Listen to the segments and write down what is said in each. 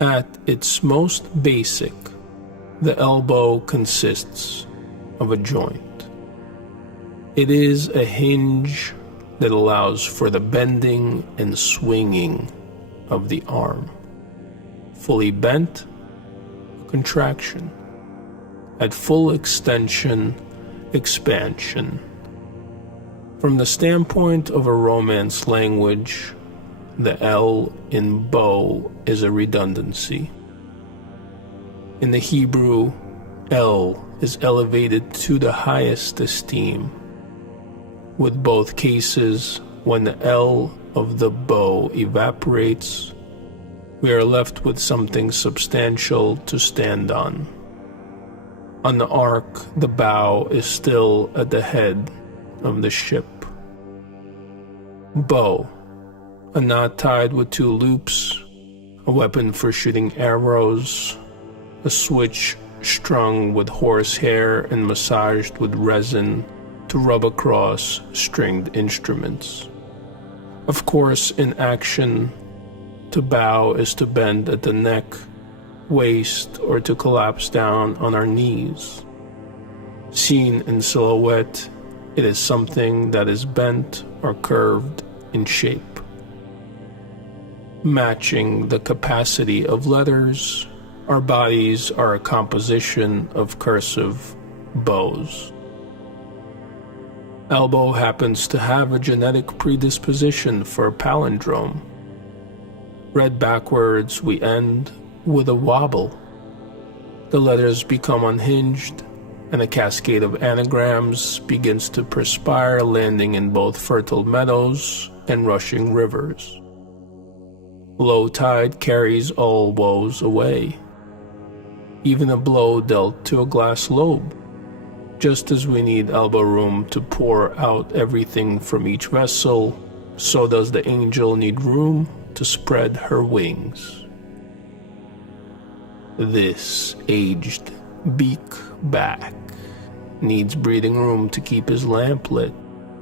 At its most basic, the elbow consists of a joint. It is a hinge that allows for the bending and swinging of the arm. Fully bent, contraction. At full extension, expansion. From the standpoint of a Romance language, the L in bow is a redundancy. In the Hebrew, L is elevated to the highest esteem. With both cases, when the L of the bow evaporates, we are left with something substantial to stand on. On the ark, the bow is still at the head of the ship. Bow, a knot tied with 2 loops, a weapon for shooting arrows, a switch strung with horsehair and massaged with resin to rub across stringed instruments. Of course, in action, to bow is to bend at the neck, waist, or to collapse down on our knees. Seen in silhouette, it is something that is bent or curved in shape. Matching the capacity of letters, our bodies are a composition of cursive bows. Elbow happens to have a genetic predisposition for a palindrome. Read backwards, we end with a wobble. The letters become unhinged, and a cascade of anagrams begins to perspire, landing in both fertile meadows and rushing rivers. Low tide carries all woes away, even a blow dealt to a glass lobe. Just as we need elbow room to pour out everything from each vessel, so does the angel need room to spread her wings. This aged beak back needs breathing room to keep his lamp lit.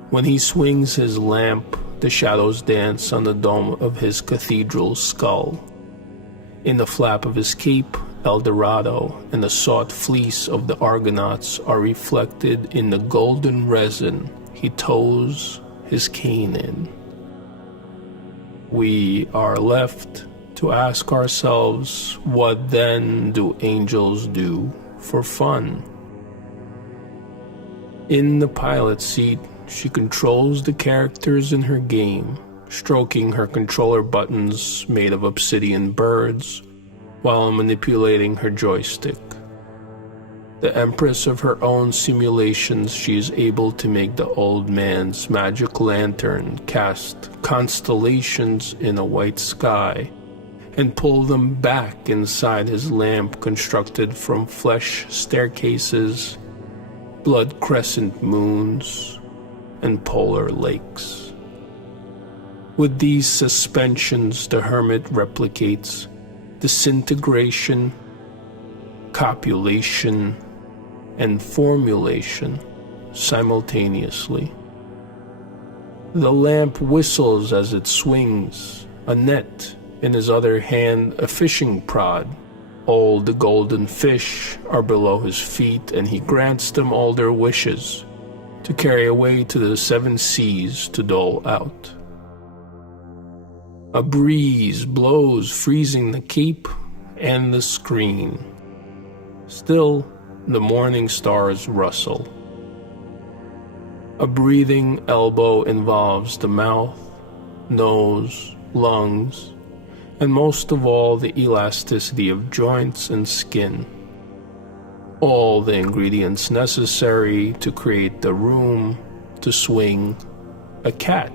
When he swings his lamp, the shadows dance on the dome of his cathedral skull. In the flap of his cape, El Dorado and the sought fleece of the Argonauts are reflected in the golden resin he tows his cane in. We are left to ask ourselves, what then do angels do for fun? In the pilot seat, she controls the characters in her game, stroking her controller buttons made of obsidian birds, while manipulating her joystick. The empress of her own simulations, she is able to make the old man's magic lantern cast constellations in a white sky and pull them back inside his lamp constructed from flesh staircases, blood crescent moons, and polar lakes. With these suspensions, the hermit replicates disintegration, copulation, and formulation simultaneously. The lamp whistles as it swings, a net, in his other hand a fishing prod. All the golden fish are below his feet, and he grants them all their wishes, to carry away to the 7 seas to dole out. A breeze blows, freezing the cape and the screen. Still, the morning stars rustle. A breathing elbow involves the mouth, nose, lungs, and most of all the elasticity of joints and skin. All the ingredients necessary to create the room to swing a cat.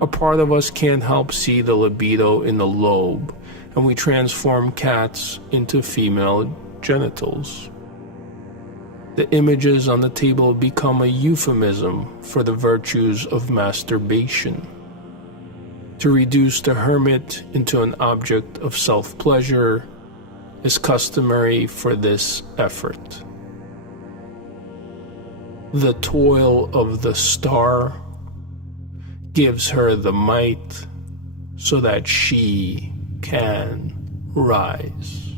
A part of us can't help see the libido in the lobe, and we transform cats into female genitals. The images on the table become a euphemism for the virtues of masturbation. To reduce the hermit into an object of self-pleasure is customary for this effort. The toil of the star gives her the might so that she can rise.